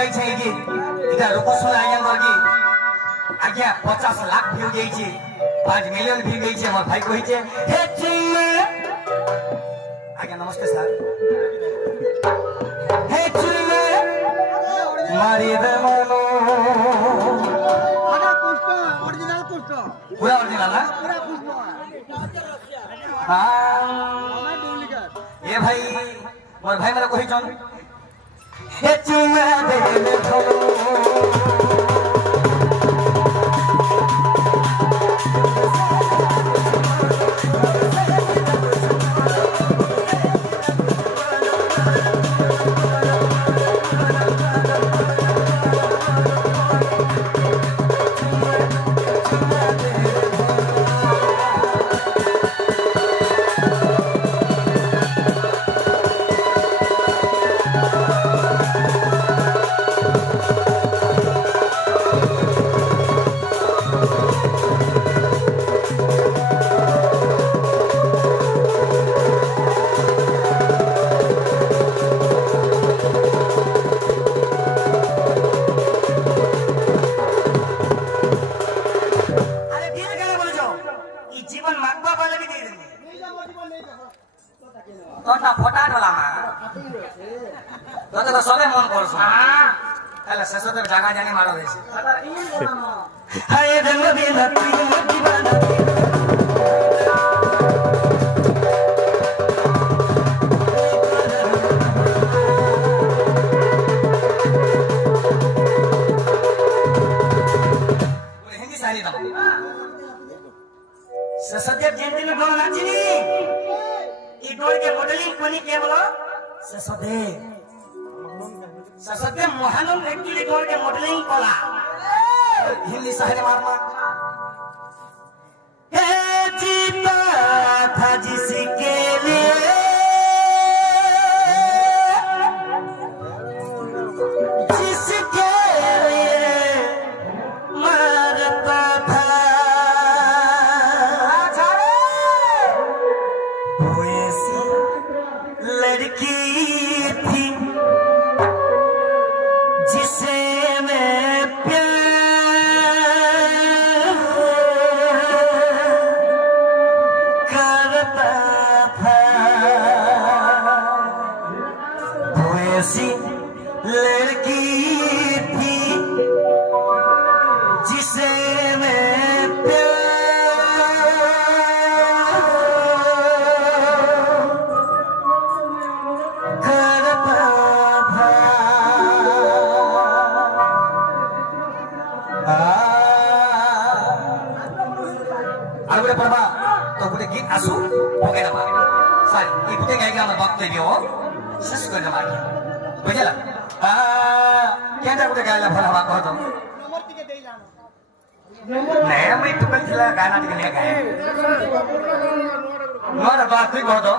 जाई छे कि इटा रुकुसुन आज्ञा करगी आज्ञा 50 लाख व्यू जाई छे 5 मिलियन व्यू गई छे हमर भाई कहि छे हे चुम्मा आज्ञा नमस्ते सर हे चुम्मा मारी दे मनो ओरिजिनल पुष्प पूरा ओरिजिनल ना पूरा पुष्प हां ये भाई मोर भाई मला कहि छन हे चुम्मा दे ले थलो तोटा फटाट वाला मा तो सबे मन करछ हेला ससते जगह जानी मारो देछ हाय रंग बिना प्रेम दीवाना हिंदी सारी दम ससते जेंदी में बोल नाचिनी इटोर के मॉडलिंग कोनी केवल ससदे मोहनम एक्चुअली इटोर के मॉडलिंग कला हिंदी साहित्य मारमा हे जीता था जिसके लिए जिसके लिए मरता था लड़की थी जिसे मैं प्यार करता था वो ऐसी लड़की थी जिसे मैं आगुले परबा तो गुटे गीत आसु ओके ना मारे सर ई गुटे गाय के हमर बात देबियो सस कर ना मारे बुझला केटा गुटे गायला भला बात कहतो नंबर टिके देई जानो नहीं मैं तो कल खिला गाना टिके ले गाय नोर बात ही कहतो